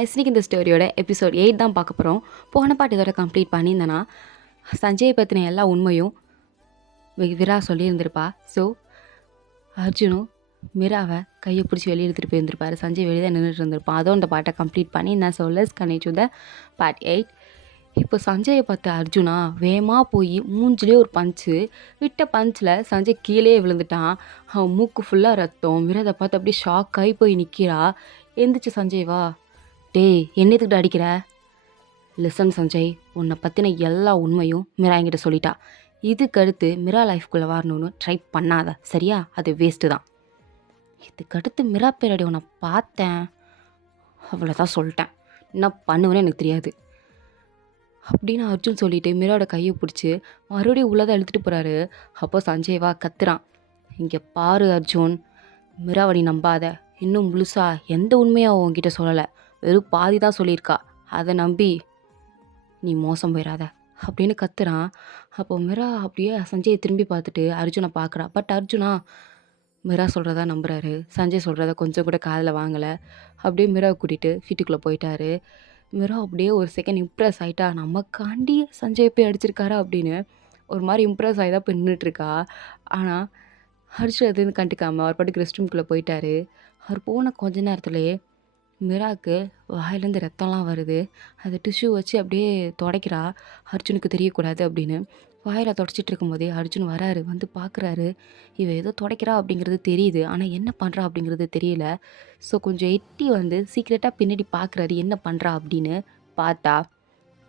Guys, இன்னைக்கு இந்த ஸ்டோரியோட episode 8 தான் பார்க்க போகிறோம். போன பாட்டு இதோட கம்ப்ளீட் பண்ணியிருந்தேன்னா சஞ்சயை பற்றின எல்லா உண்மையும் விரா சொல்லியிருந்திருப்பா. ஸோ அர்ஜுனும் மிராவை கையை பிடிச்சி வெளியே எடுத்துகிட்டு போயிருந்திருப்பாரு. சஞ்சய் வெளியே தான் நின்றுட்டு இருந்திருப்பான். அதோ அந்த பாட்டை கம்ப்ளீட் பண்ணி நான் சொல்லஸ் கனெக்ட் த பார்ட் 8. இப்போ சஞ்சயை பார்த்த அர்ஜுனா வேகமாக போய் மூஞ்சிலே ஒரு பஞ்சு விட்ட பஞ்சில் சஞ்சய் கீழே விழுந்துட்டான். அவன் மூக்கு ஃபுல்லாக ரத்தம். மிராதை பார்த்து அப்படியே ஷாக் ஆகி போய் நிற்கிறா. எந்திரிச்சு சஞ்சய் வா, டேய் என்னத்துக்கிட்ட அடிக்கிற? லிசன் சஞ்சய், உன்னை பற்றின எல்லா உண்மையும் மிரா என்கிட்ட சொல்லிட்டா. இதுக்கடுத்து மிரா லைஃப்குள்ளே வரணும்னு ட்ரை பண்ணாத, சரியா? அது வேஸ்ட்டு தான். இதுக்கடுத்து மிரா பேரடி உன்னை பார்த்தேன், அவ்வளோதான் சொல்லிட்டேன். என்ன பண்ணுவேன்னு எனக்கு தெரியாது அப்படின்னு அர்ஜுன் சொல்லிட்டு மிராவோட கையை பிடிச்சி மறுபடியும் உள்ளதை இழுத்துட்டு போகிறாரு. அப்போ சஞ்சய் வா கத்துறான். இங்கே பாரு அர்ஜுன், மிராவை நீ நம்பாத. இன்னும் முழுசா எந்த உண்மையாக உன்கிட்ட சொல்லலை, வெறும் பாதி தான் சொல்லியிருக்கா. அதை நம்பி நீ மோசம் போயிடாத அப்படின்னு கத்துறான். அப்போ மிரா அப்படியே சஞ்சயை திரும்பி பார்த்துட்டு அர்ஜுனை பார்க்குறா. பட் அர்ஜுனா மிரா சொல்கிறதா நம்புறாரு. சஞ்சய் சொல்கிறத கொஞ்சம் கூட காதில் வாங்கலை. அப்படியே மிராவை கூட்டிகிட்டு வீட்டுக்குள்ளே போயிட்டாரு. மிரா அப்படியே ஒரு செகண்ட் இம்ப்ரெஸ் ஆகிட்டா. நமக்காண்டி சஞ்சய் போய் அடிச்சிருக்காரா அப்படின்னு ஒரு மாதிரி இம்ப்ரெஸ் ஆகி தான் போய் நின்றுட்டுருக்கா. ஆனால் அர்ஜுன் எதுன்னு கண்டுக்காமல் அவர் பாட்டுக்கு ரெஸ்ட் ரூம்குள்ளே போயிட்டாரு. அவர் போன கொஞ்ச நேரத்துலேயே மிராக்கு வாயிலேருந்து ரத்தம்லாம் வருது. அதை டிஷ்யூ வச்சு அப்படியே துடைக்கிறா, அர்ஜுனுக்கு தெரியக்கூடாது அப்படின்னு. வாயில் தொடச்சிட்டு இருக்கும்போதே அர்ஜுன் வராரு. வந்து பார்க்குறாரு. இவ ஏதோ துடைக்கிறா அப்படிங்கிறது தெரியுது, ஆனால் என்ன பண்ணுறா அப்படிங்கிறது தெரியல. ஸோ கொஞ்சம் எட்டி வந்து சீக்ரெட்டாக பின்னாடி பார்க்குறாரு என்ன பண்ணுறா அப்படின்னு. பார்த்தா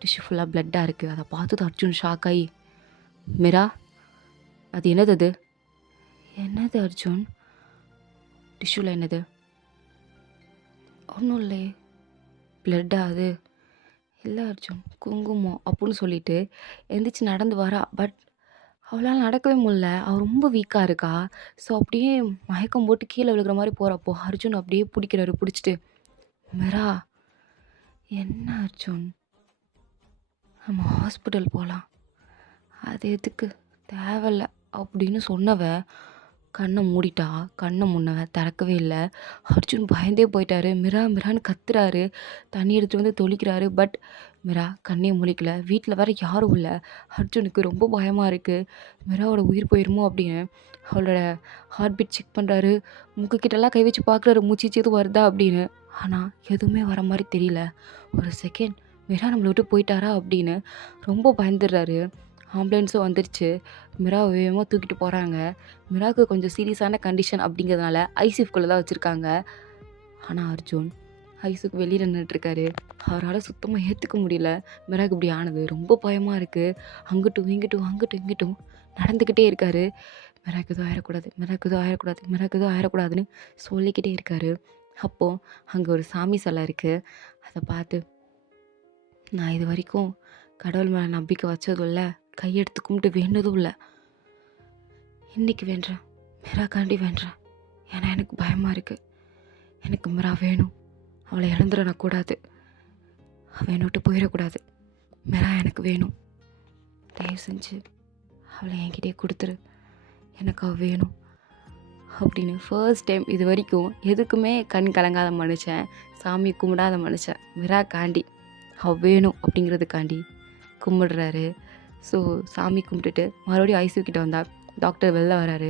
டிஷ்யூ ஃபுல்லாக பிளட்டாக இருக்குது. அதை பார்த்தது அர்ஜுன் ஷாக் ஆகி, மிரா அது என்னது? அது என்னது அர்ஜுன்? டிஷ்யூவில் என்னது? ஒன்றும் இல்லையே. பிளட்டா அது? இல்லை அர்ஜுன், குங்குமம் அப்படின்னு சொல்லிட்டு எந்திரிச்சு நடந்து வரா. பட் அவளால் நடக்கவே முடியல. அவள் ரொம்ப வீக்காக இருக்கா. ஸோ அப்படியே மயக்கம் போட்டு கீழே விழுகிற மாதிரி போகிறப்போ அர்ஜுன் அப்படியே பிடிக்கிறாரு. பிடிச்சிட்டு, மிரா என்ன அர்ஜுன், நம்ம ஹாஸ்பிட்டல் போகலாம். அது எதுக்கு, தேவையில்ல அப்படின்னு சொன்னவ கண்ணை மூடிட்டா. கண்ணை முன்னவ திறக்கவே இல்லை. அர்ஜுன் பயந்தே போயிட்டாரு. மிரா மிரான்னு கத்துறாரு. தண்ணி எடுத்துகிட்டு வந்து தொளிக்கிறாரு. பட் மிரா கண்ணே முழிக்கல. வீட்டில் வேற யாரும் இல்லை. அர்ஜுனுக்கு ரொம்ப பயமாக இருக்குது. மிராவோட உயிர் போயிருமோ அப்படின்னு அவளோட ஹார்ட் பீட் செக் பண்ணுறாரு. மூக்குக்கிட்டலாம் கை வச்சு பார்க்குறாரு, மூச்சு எதுவும் வருதா அப்படின்னு. ஆனால் எதுவுமே வர மாதிரி தெரியல. ஒரு செகண்ட் மிரா நம்மளை விட்டு போயிட்டாரா அப்படின்னு ரொம்ப பயந்துடுறாரு. ஆம்புலன்ஸும் வந்துருச்சு. மிராவை வேகமாக தூக்கிட்டு போகிறாங்க. மிராவுக்கு கொஞ்சம் சீரியஸான கண்டிஷன் அப்படிங்கிறதுனால ஐசியூக்குள்ளே தான் வச்சுருக்காங்க. ஆனால் அர்ஜுன் ஐசியூக்கு வெளியில் நின்றுட்டுருக்காரு. அவரால் சுத்தமாக ஏற்றுக்க முடியல மிராவுக்கு இப்படி ஆனது. ரொம்ப பயமாக இருக்குது. அங்கிட்டும் இங்கிட்டும் அங்கிட்டும் இங்கிட்டும் நடந்துக்கிட்டே இருக்காரு. மிராவுக்கு எதுவும் ஆயிடக்கூடாது, மிராவுக்கு எதுவும் ஆயிடக்கூடாது, மிராவுக்கு எதுவும் ஆயிடக்கூடாதுன்னு சொல்லிக்கிட்டே இருக்காரு. அப்போது அங்கே ஒரு சாமி சிலை இருக்குது. அதை பார்த்து, நான் இது வரைக்கும் கடவுள் மேலே நம்பிக்கை வச்சதும் இல்லை, கையெடுத்து கும்பிட்டு வேண்டதும் இல்லை. இன்றைக்கி வேண்டுறேன், மிராக்காண்டி வேண்டுறேன். ஏன்னா எனக்கு பயமாக இருக்குது. எனக்கு மிரா வேணும். அவளை இழந்துடக்கூடாது. அவள் என்னை விட்டு போயிடக்கூடாது. மிரா எனக்கு வேணும். தயவு செஞ்சு அவளை என்கிட்டே கொடுத்துரு. எனக்கு அவள் வேணும் அப்படின்னு ஃபர்ஸ்ட் டைம் இது வரைக்கும் எதுக்குமே கண் கலங்காத மனுஷன், சாமி கும்பிடாத மனுஷன், மிராக்காண்டி அவள் வேணும் அப்படிங்கிறதுக்காண்டி கும்பிடுறாரு. ஸோ சாமி கும்பிட்டுட்டு மறுபடியும் ஐசியூ கிட்ட வந்தா. டாக்டர் வெளில வராரு.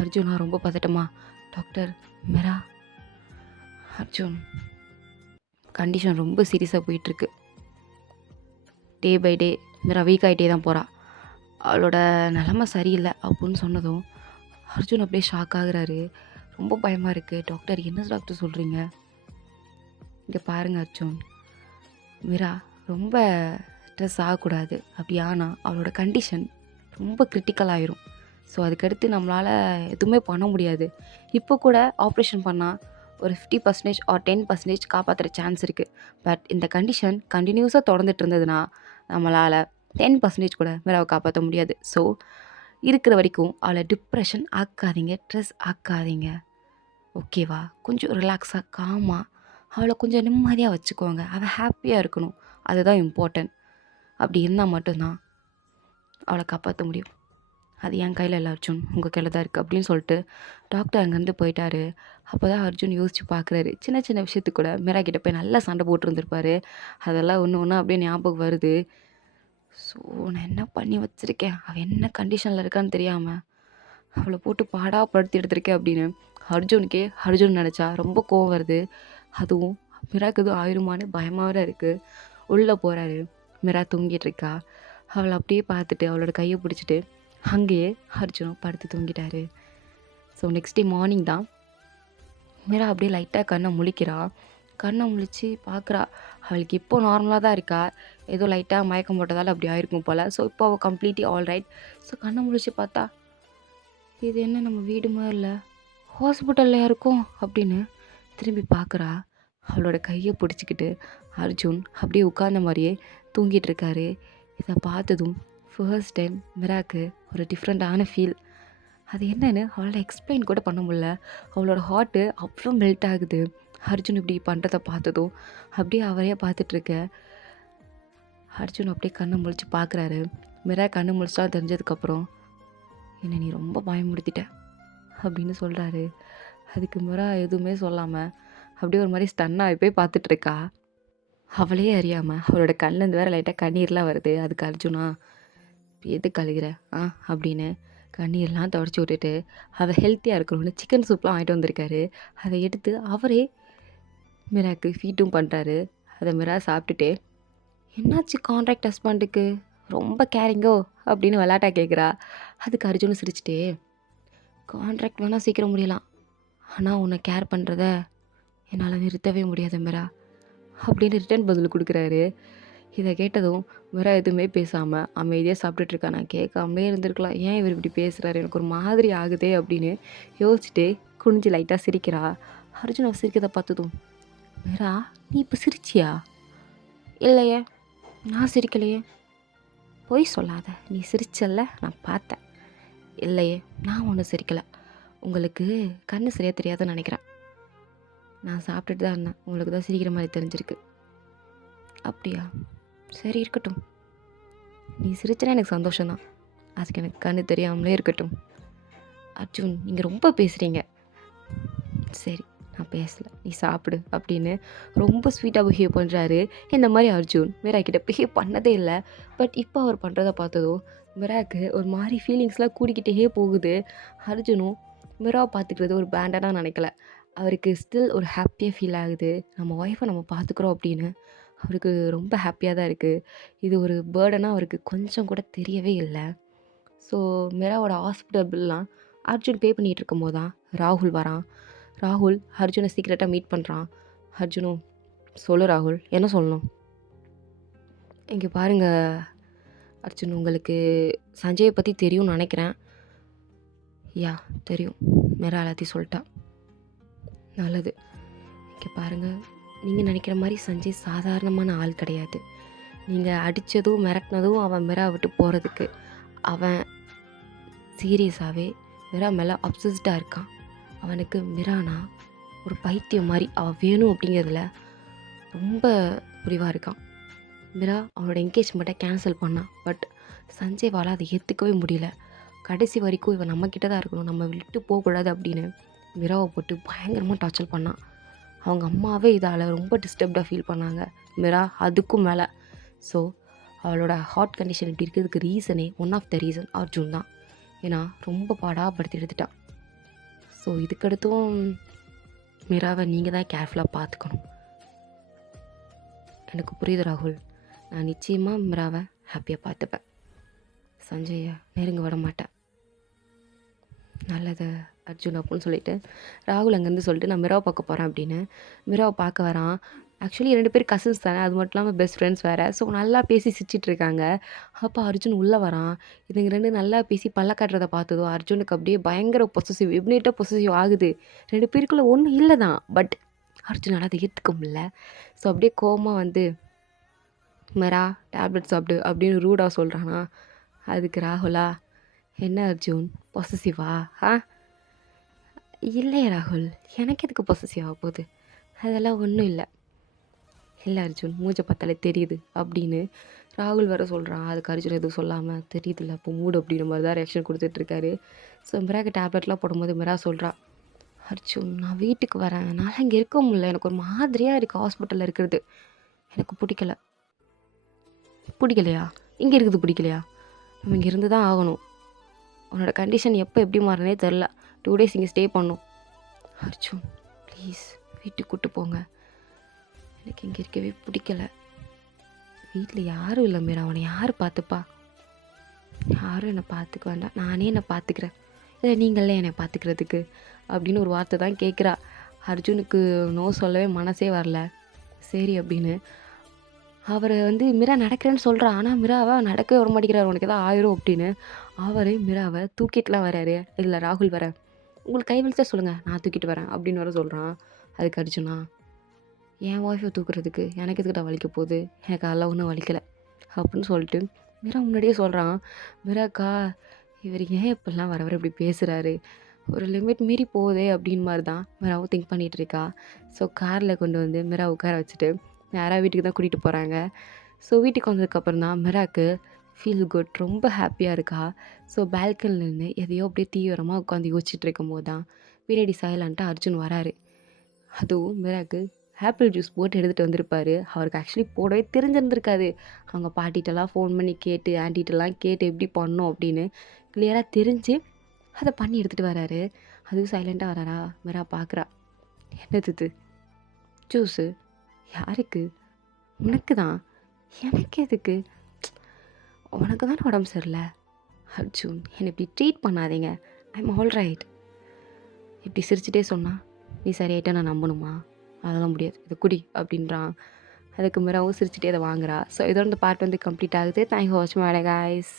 அர்ஜுனா ரொம்ப பதட்டமா, டாக்டர் மிரா. அர்ஜுன் கண்டிஷன் ரொம்ப சீரியஸாக போயிட்டுருக்கு. Day by day Mira week ஆகிட்டே தான் போகிறா. அவளோட நிலமை சரியில்லை அப்படின்னு சொன்னதும் அர்ஜுன் அப்படியே ஷாக் ஆகுறாரு. ரொம்ப பயமாக இருக்குது. டாக்டர் என்ன டாக்டர் சொல்கிறீங்க? இங்கே பாருங்கள் அர்ஜுன், மிரா ரொம்ப ஸ்ட்ரெஸ் ஆகக்கூடாது. அப்படி ஆனால் அவளோட கண்டிஷன் ரொம்ப கிரிட்டிக்கல் ஆயிரும். ஸோ அதுக்கடுத்து நம்மளால் எதுவுமே பண்ண முடியாது. இப்போ கூட ஆப்ரேஷன் பண்ணால் ஒரு 50% ஆர் 10% காப்பாற்றுற சான்ஸ் இருக்குது. பட் இந்த கண்டிஷன் கண்டினியூஸாக தொடர்ந்துட்டு இருந்ததுன்னா நம்மளால் 10% கூட மிராவை காப்பாற்ற முடியாது. ஸோ இருக்கிற வரைக்கும் அவளை டிப்ரெஷன் ஆக்காதீங்க, ஸ்ட்ரெஸ் ஆக்காதீங்க, ஓகேவா? கொஞ்சம் ரிலாக்ஸாக காமாக அவளை கொஞ்சம் நிம்மதியாக வச்சுக்கோங்க. அவள் ஹாப்பியாக இருக்கணும், அதுதான் இம்பார்ட்டன்ட். அப்படி இருந்தால் மட்டும்தான் அவளை காப்பாற்ற முடியும். அது என் கையில் இல்லை அர்ஜுன், உங்கள் கையில் தான் இருக்குது அப்படின்னு சொல்லிட்டு டாக்டர் அங்கேருந்து போயிட்டாரு. அப்போ தான் அர்ஜுன் யோசிச்சு பார்க்குறாரு. சின்ன சின்ன விஷயத்துக்கு கூட மீரா கிட்ட போய் நல்லா சண்டை போட்டுருந்துருப்பாரு. அதெல்லாம் ஒன்று ஒன்றா அப்படியே ஞாபகம் வருது. ஸோ நான் என்ன பண்ணி வச்சுருக்கேன், அவள் என்ன கண்டிஷனில் இருக்கான்னு தெரியாமல் அவளை போட்டு பாடா படுத்தி எடுத்திருக்கேன் அப்படின்னு அர்ஜுன் நினச்சா ரொம்ப கோவம் வருது. அதுவும் மிராக்கு எதுவும் ஆயிருமான்னு பயமாக வேற இருக்குது. உள்ளே போகிறாரு. மிரா தூங்கிட்டு இருக்கா. அவளை அப்படியே பார்த்துட்டு அவளோட கையை பிடிச்சிட்டு அங்கேயே அர்ஜுனும் படுத்து தூங்கிட்டாரு. ஸோ நெக்ஸ்ட் டே மார்னிங் தான் மிரா அப்படியே லைட்டாக கண்ணை முழிக்கிறா. கண்ணை முழிச்சு பார்க்குறா. அவளுக்கு இப்போ நார்மலாக தான் இருக்கா. ஏதோ லைட்டாக மயக்கம் போட்டதால் அப்படி ஆயிருக்கும் போல். ஸோ இப்போ அவள் கம்ப்ளீட்லி ஆல் ரைட். ஸோ கண்ணை முழிச்சு பார்த்தா இது என்ன நம்ம வீடு மாதிரி இல்லை, ஹாஸ்பிட்டலில் இருக்கும் அப்படின்னு திரும்பி பார்க்குறா. அவளோட கையை பிடிச்சிக்கிட்டு அர்ஜுன் அப்படியே உட்கார்ந்த மாதிரியே தூங்கிட்டு இருக்காரு. இதை பார்த்ததும் ஃபர்ஸ்ட் டைம் மிராக்கு ஒரு டிஃப்ரெண்ட்டான ஃபீல். அது என்னன்னு அவளால் எக்ஸ்பிளைன் கூட பண்ண முடியல. அவளோட ஹார்ட்டு அவ்வளோ மெல்ட் ஆகுது. அர்ஜுன் இப்படி பண்ணுறதை பார்த்ததும் அப்படியே அவரையே பார்த்துட்ருக்க. அர்ஜுன் அப்படியே கண்ணை முழிச்சு பார்க்குறாரு. மிரா கண்ணு முழிச்சா தெரிஞ்சதுக்கப்புறம் என்னை நீ ரொம்ப பயமுறுத்திட்ட அப்படின்னு சொல்கிறாரு. அதுக்கு மிரா எதுவுமே சொல்லாமல் அப்படியே ஒரு மாதிரி ஸ்டன்னாக போய் பார்த்துட்ருக்கா. அவளே அறியாமல் அவளோட கண்ணிலேருந்து வேறு லைட்டாக கண்ணீர்லாம் வருது. அதுக்கு அர்ஜுனா எதுக்கு அழுகிற அப்படின்னு கண்ணீர்லாம் துடைச்சி விட்டுட்டு அவள் ஹெல்த்தியாக இருக்கணும்னு சிக்கன் சூப்லாம் வாங்கிட்டு வந்திருக்காரு. அதை எடுத்து அவரே மிராக்கு ஃபீட்டும் பண்ணுறாரு. அதை மிரா சாப்பிட்டுட்டு என்னாச்சு கான்ட்ராக்ட் ஹஸ்பண்டுக்கு ரொம்ப கேரிங்கோ அப்படின்னு விளாட்டா கேட்குறா. அதுக்கு அர்ஜுன் சிரிச்சிட்டே கான்ட்ராக்ட் வேணால் சீக்கிரம் முடியலாம், ஆனால் உன்னை கேர் பண்ணுறத என்னால் நிறுத்தவே முடியாது மிரா அப்படின்னு ரிட்டன் பதில் கொடுக்குறாரு. இதை கேட்டதும் மிரா எதுவுமே பேசாமல் அமைதியாக சாப்பிட்டுட்ருக்கா. நான் கேட்காமலே இருந்திருக்கலாம், ஏன் இவர் இப்படி பேசுகிறாரு, எனக்கு ஒரு மாதிரி ஆகுதே அப்படின்னு யோசிச்சுட்டு குனிஞ்சு லைட்டாக சிரிக்கிறா. அர்ஜுன் அவள் சிரிக்கிறத பார்த்ததும் மிரா நீ இப்போ சிரிச்சியா? இல்லையே, நான் சிரிக்கலையே. பொய் சொல்லாத, நீ சிரிச்சல்ல, நான் பார்த்தேன். இல்லையே, நான் ஒன்றும் சிரிக்கலை. உங்களுக்கு கண்ணு சரியாக தெரியாதுன்னு நினைக்கிறேன். நான் சாப்பிட்டுட்டு தான் இருந்தேன், உங்களுக்கு தான் சிரிக்கிற மாதிரி தெரிஞ்சிருக்கு. அப்படியா, சரி இருக்கட்டும். நீ சிரிச்சனா எனக்கு சந்தோஷம்தான், அதுக்கு எனக்கு கண்ணு தெரியாமலே இருக்கட்டும். அர்ஜுன் நீங்கள் ரொம்ப பேசுகிறீங்க. சரி நான் பேசலை, நீ சாப்பிடு அப்படின்னு ரொம்ப ஸ்வீட்டாக பிஹேவ் பண்ணுறாரு. இந்த மாதிரி அர்ஜுன் மிரா கிட்ட பிஹேவ் பண்ணதே இல்லை. பட் இப்போ அவர் பண்ணுறதை பார்த்ததும் மிராக்கு ஒரு மாதிரி ஃபீலிங்ஸ்லாம் கூடிக்கிட்டே போகுது. அர்ஜுனும் மிராவை பார்த்துக்கிறது ஒரு பேண்டனாக நினைக்கல. அவருக்கு ஸ்டில் ஒரு ஹாப்பியாக ஃபீல் ஆகுது. நம்ம ஒய்ஃபை நம்ம பார்த்துக்குறோம் அப்படின்னு அவருக்கு ரொம்ப ஹாப்பியாக தான் இருக்குது. இது ஒரு பேர்டனாக அவருக்கு கொஞ்சம் கூட தெரியவே இல்லை. ஸோ மிராவோட ஹாஸ்பிட்டல் பில்லாம் அர்ஜுன் பே பண்ணிகிட்டு இருக்கும்போது தான் ராகுல் வரான். ராகுல் அர்ஜுனை சீக்கிரட்டாக மீட் பண்ணுறான். அர்ஜுனும் சொல்லு ராகுல், என்ன சொல்லணும்? இங்கே பாருங்கள் அர்ஜுன், உங்களுக்கு சஞ்சயை பற்றி தெரியும்னு நினைக்கிறேன். யா தெரியும், மிரா எல்லாத்தையும் சொல்லிட்டா. நல்லது. இங்கே பாருங்கள், நீங்கள் நினைக்கிற மாதிரி சஞ்சய் சாதாரணமான ஆள் கிடையாது. நீங்கள் அடித்ததும் மிரட்டினதும் அவன் மிரா விட்டு போகிறதுக்கு. அவன் சீரியஸாகவே மிரா மேலே அப்சஸ்டாக இருக்கான். அவனுக்கு மிரானா ஒரு பைத்தியம் மாதிரி, அவள் வேணும் அப்படிங்கிறதுல ரொம்ப முடிவாக இருக்கான். மிரா அவனோட என்கேஜ்மெண்ட்டை கேன்சல் பண்ணான். பட் சஞ்சய்வால் அதை ஏற்றுக்கவே முடியல. கடைசி வரைக்கும் இவன் நம்மக்கிட்ட தான் இருக்கணும், நம்ம விட்டு போகக்கூடாது அப்படின்னு மிராவை போட்டு பயங்கரமாக டார்ச்சர் பண்ணான். அவங்க அம்மாவே இதால் ரொம்ப டிஸ்டர்ப்டாக ஃபீல் பண்ணாங்க. மிரா அதுக்கும் மேலே. ஸோ அவளோட ஹார்ட் கண்டிஷன் இப்படி இருக்கிறதுக்கு ரீசனே one of the reason Arjun தான். ஏன்னா ரொம்ப பாடாப்படுத்தி எடுத்துட்டான். ஸோ இதுக்கடுத்தும் மிராவை நீங்கள் தான் கேர்ஃபுல்லாக பார்த்துக்கணும். எனக்கு புரியுது ராகுல், நான் நிச்சயமாக மிராவை ஹாப்பியாக பார்த்துப்பேன். சஞ்சயை நெருங்க விட மாட்டேன். நல்லது அர்ஜுன் அப்படின்னு சொல்லிட்டு ராகுல் அங்கேருந்து சொல்லிட்டு நான் மிராவை பார்க்க போகிறேன் அப்படின்னு மிராவை பார்க்க வரான். ஆக்சுவலி 2 பேர் கசின்ஸ் தானே, அது மட்டும் இல்லாமல் பெஸ்ட் ஃப்ரெண்ட்ஸ் வேறு. ஸோ நல்லா பேசி சிரிச்சிட்டு இருக்காங்க. அப்போ அர்ஜுன் உள்ளே வரான். இதுங்க 2 நல்லா பேசி பல்ல காட்டுறதை பார்த்ததும் அர்ஜுனுக்கு அப்படியே பயங்கர பொசசிவ், இம்மிடியேட்டாக பொசசிவ் ஆகுது. 2 பேருக்குள்ளே ஒன்றும் இல்லை தான். பட் அர்ஜுனால் அதை ஏற்றுக்க முடியல. ஸோ அப்படியே கோவமாக வந்து மிரா டேப்லெட் சாப்பிடு அப்படின்னு ரூடாக சொல்கிறானா. அதுக்கு ராகுலா, என்ன அர்ஜுன் பொசசிவா? இல்லையே ராகுல், எனக்கு எதுக்கு பொசசிவ் ஆக போகுது, அதெல்லாம் ஒன்றும் இல்லை. இல்லை அர்ஜுன், மூஞ்சை பார்த்தாலே தெரியுது அப்படின்னு ராகுல் வேற சொல்கிறான். அதுக்கு அர்ஜுன் எதுவும் சொல்லாமல் தெரியுதுல்ல இப்போ மூடு அப்படின்ற மாதிரி தான் ரியாக்ஷன் கொடுத்துட்ருக்காரு. ஸோ மிராக்கு டேப்லெட்லாம் போடும்போது மிரா சொல்கிறா, அர்ஜுன் நான் வீட்டுக்கு வரேன். என்னால் இங்கே இருக்க முடியல. எனக்கு ஒரு மாதிரியாக இருக்குது ஹாஸ்பிட்டலில் இருக்கிறது. எனக்கு பிடிக்கல. பிடிக்கலையா? இங்கே இருக்கிறது பிடிக்கலையா? நம்ம இங்கே இருந்து தான் ஆகணும். உன்னோட கண்டிஷன் எப்போ எப்படி மாறினே தெரில. 2 டேஸ் இங்கே ஸ்டே பண்ணும். அர்ஜுன் ப்ளீஸ் வீட்டுக்கு கூப்பிட்டு போங்க. எனக்கு இங்கே இருக்கவே பிடிக்கல. வீட்டில் யாரும் இல்லை மீரா. அவனை யார் பார்த்துப்பா? யாரும் என்னை பார்த்துக்க வேண்டாம். நானே என்னை பார்த்துக்கிறேன். இல்லை நீங்களே என்னை பார்த்துக்கிறதுக்கு அப்படின்னு ஒரு வார்த்தை தான் கேட்குறா. அர்ஜுனுக்கு நோ சொல்லவே மனசே வரல. சரி அப்படின்னு அவரை மிரா நடக்கிறேன்னு சொல்கிறா. ஆனால் மிராவை நடக்கவே வர மாட்டேங்கிறார். உனக்கு எதாவது ஆயிரும் அப்படின்னு அவர் மிராவை தூக்கிட்டுலாம் வராரு. இல்லை ராகுல் வர, உங்களுக்கு கை வலிச்சா சொல்லுங்கள் நான் தூக்கிட்டு வரேன் அப்படின்னு வர சொல்கிறான். அதுக்கு அர்ஜுனா, என் ஒய்ஃபை தூக்குறதுக்கு எனக்கு எதுக்கிட்ட வலிக்க போகுது, எனக்கு அதெல்லாம் ஒன்றும் வலிக்கலை அப்படின்னு சொல்லிட்டு மிரா முன்னாடியே சொல்கிறான். மிராக்கா இவர் ஏன் இப்படிலாம் வர வர இப்படி பேசுகிறாரு, ஒரு லிமிட் மீறி போகுதே அப்படின்னு மாதிரி தான் மிராவும் திங்க் பண்ணிகிட்டு இருக்கா. ஸோ காரில் கொண்டு வந்து மிரா உட்கார வச்சுட்டு நேராக வீட்டுக்கு தான் கூட்டிகிட்டு போகிறாங்க. ஸோ வீட்டுக்கு வந்ததுக்கப்புறம் தான் மிராக்கு ஃபீல் குட், ரொம்ப ஹாப்பியாக இருக்கா. ஸோ பால்கனில் நின்று எதையோ அப்படியே தீவிரமாக உட்காந்து யோசிச்சுட்டு இருக்கும் போது தான் பின்னாடி சைலண்ட்டாக அர்ஜுன் வராரு. அதுவும் மிராக்கு ஆப்பிள் ஜூஸ் போட்டு எடுத்துகிட்டு வந்திருப்பாரு. அவருக்கு ஆக்சுவலி போடவே தெரிஞ்சிருந்திருக்காது. அவங்க பாட்டிகிட்டலாம் ஃபோன் பண்ணி கேட்டு ஆன்ட்டிகிட்டலாம் கேட்டு எப்படி பண்ணோம் அப்படின்னு கிளியராக தெரிஞ்சு அதை பண்ணி எடுத்துகிட்டு வராரு. அதுவும் சைலண்ட்டாக வராரா. மிரா பார்க்குறா, என்னது இது ஜூஸு? யாருக்கு? உனக்கு தான். எனக்கு எதுக்கு? உனக்கு தானே உடம்பு சரியில்லை. அர்ஜுன் என்னை இப்படி ட்ரீட் பண்ணாதீங்க. I'm all right. இப்படி சிரிச்சுட்டே சொன்னா நீ சரியாயிட்டா நான் நம்பணுமா? அதெல்லாம் முடியாது, இதை குடி அப்படின்றான். அதுக்கு மிராவும் சிரிச்சுட்டே அதை வாங்குறா. ஸோ இதோட இந்த பார்ட் கம்ப்ளீட் ஆகுது. தேங்க்ஸ் ஃபார் வாட்சிங் மை வீடியோ गाइस.